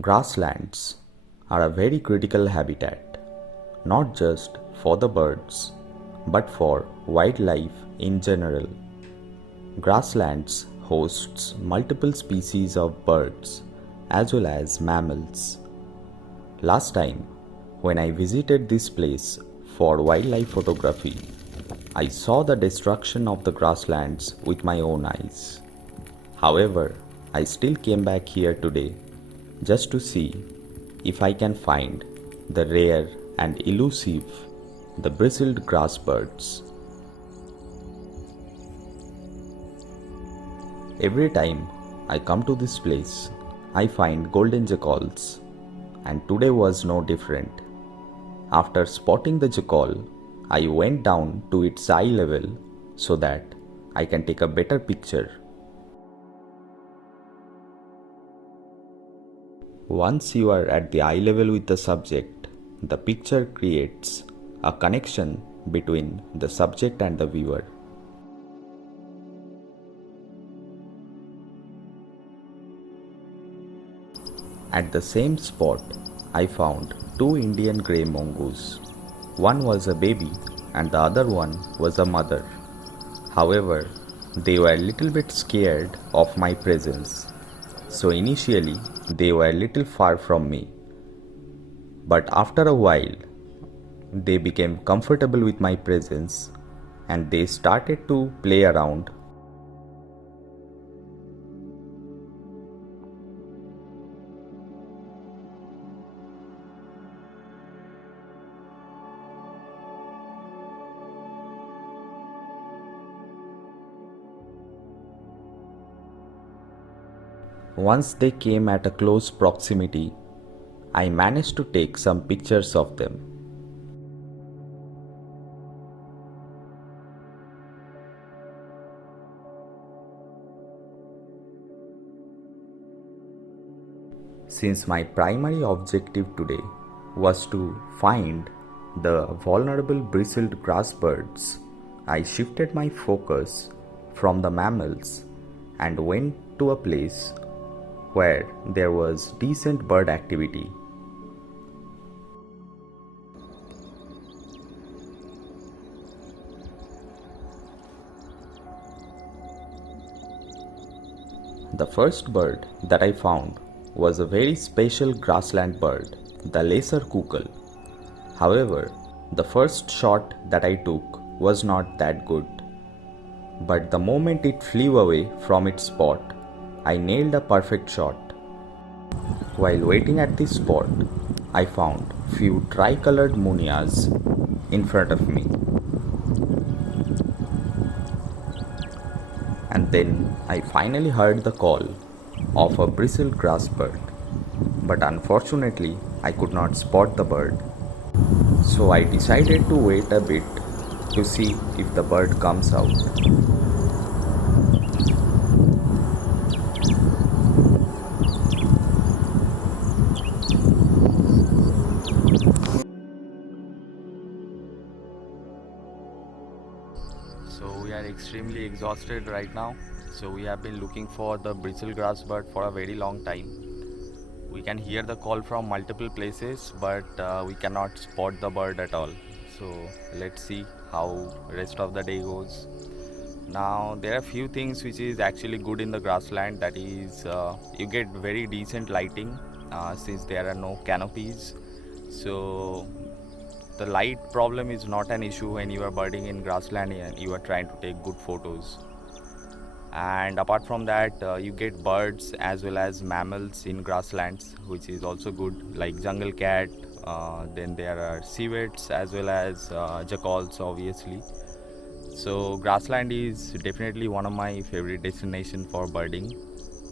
Grasslands are a very critical habitat, not just for the birds, but for wildlife in general. Grasslands hosts multiple species of birds as well as mammals. Last time, when I visited this place for wildlife photography, I saw the destruction of the grasslands with my own eyes. However, I still came back here today just to see if I can find the rare and elusive the bristled grass birds. Every time I come to this place, I find golden jackals, and today was no different. After spotting the jackal, I went down to its eye level so that I can take a better picture. Once you are at the eye level with the subject, the picture creates a connection between the subject and the viewer. At the same spot, I found two Indian grey mongoose. One was a baby and the other one was a mother. However, they were a little bit scared of my presence. So initially, they were a little far from me. But after a while, they became comfortable with my presence and they started to play around. Once they came at a close proximity, I managed to take some pictures of them. Since my primary objective today was to find the vulnerable bristled grass birds, I shifted my focus from the mammals and went to a place where there was decent bird activity. The first bird that I found was a very special grassland bird, the lesser kukal. However, the first shot that I took was not that good. But the moment it flew away from its spot, I nailed a perfect shot. While waiting at this spot, I found few tricolored munias in front of me. And then I finally heard the call of a bristled grass bird. But unfortunately, I could not spot the bird. So I decided to wait a bit to see if the bird comes out. So we are extremely exhausted right now. So we have been looking for the bristle grass bird for a very long time. We can hear the call from multiple places, but we cannot spot the bird at all. So let's see how rest of the day goes. Now there are few things which is actually good in the grassland. That is, you get very decent lighting since there are no canopies. So the light problem is not an issue when you are birding in grassland and you are trying to take good photos. And apart from that, you get birds as well as mammals in grasslands, which is also good, like jungle cat. Then there are civets as well as jackals, obviously. So grassland is definitely one of my favorite destination for birding.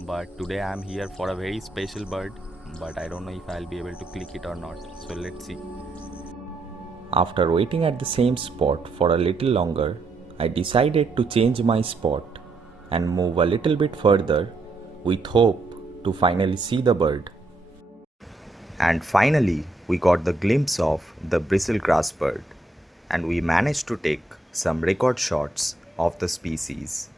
But today I am here for a very special bird, but I don't know if I'll be able to click it or not. So let's see. After waiting at the same spot for a little longer, I decided to change my spot and move a little bit further with hope to finally see the bird. And finally, we got the glimpse of the bristle grass bird, and we managed to take some record shots of the species.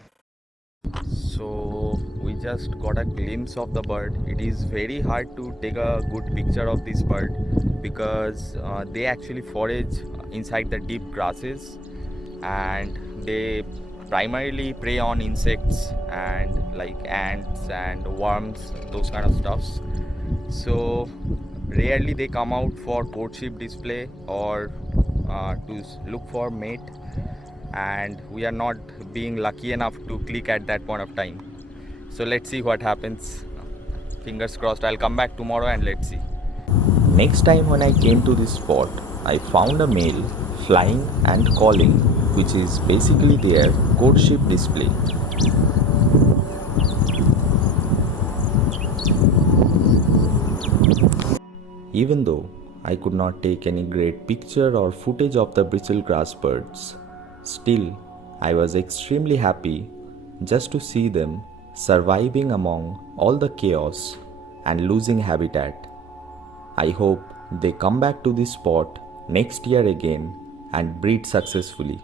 So we just got a glimpse of the bird. It is very hard to take a good picture of this bird because they actually forage inside the deep grasses, and they primarily prey on insects and like ants and worms, those kind of stuffs. So rarely they come out for courtship display or to look for mate, and we are not being lucky enough to click at that point of time. So let's see what happens. Fingers crossed. I'll come back tomorrow and let's see. Next time when I came to this spot, I found a male flying and calling, which is basically their courtship display. Even though I could not take any great picture or footage of the bristlegrass birds, still I was extremely happy just to see them surviving among all the chaos and losing habitat. I hope they come back to this spot next year again and breed successfully.